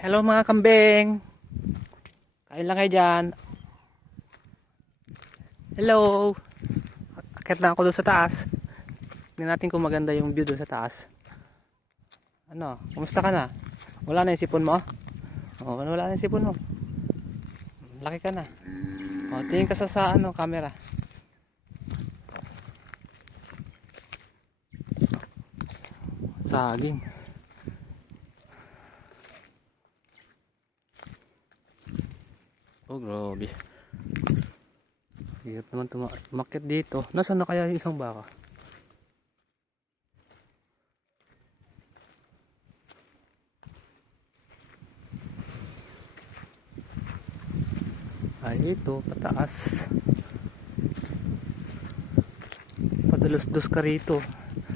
Hello mga kambing. Kain lang kayo dyan. Hello. Akit na ako doon sa taas. Tingnan natin kung maganda yung view doon sa taas. Ano? Kumusta ka na? Wala na yung sipon mo? Oo, wala na yung sipon mo. Laki ka na. O, tingin ka sa camera. Saging. Oh, grabe. Hirap naman tumakit dito. Nasaan na kaya yung isang baka? Ay, ito, pataas. Padalos-dos ka rito.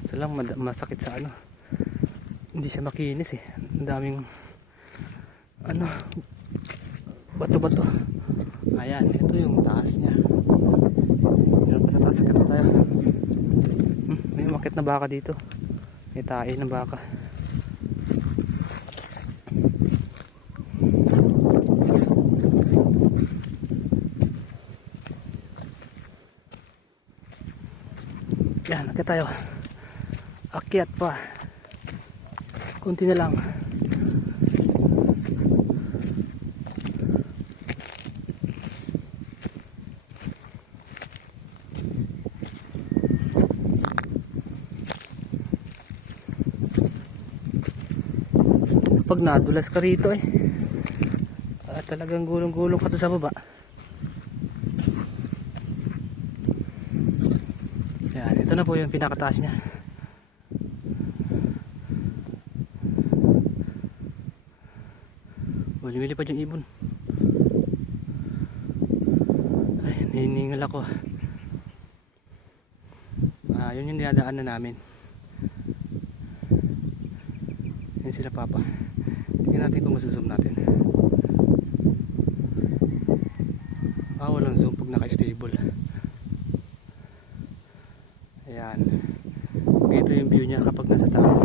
Salang masakit sa ano. Hindi siya makinis eh. Ang daming bato-bato. Ayan, ito yung taas niya. Meron pa sa taas, sakit na tayo. May umakit na baka dito. May tae na baka. Yan, akit tayo. Akyat pa. Kunti na lang. Pag nadulas ka rito talagang gulong-gulong ka to sa baba. Yan, ito na po yung pinakataas niya. Lumilipad yung ibon. Ay, hinihingal ako. Yun yung dinadaan na namin. Yan sila papa. Tingnan natin kung masusum natin. Walang zoom pag naka-stable. Ayan. Ito yung view niya kapag nasa taas.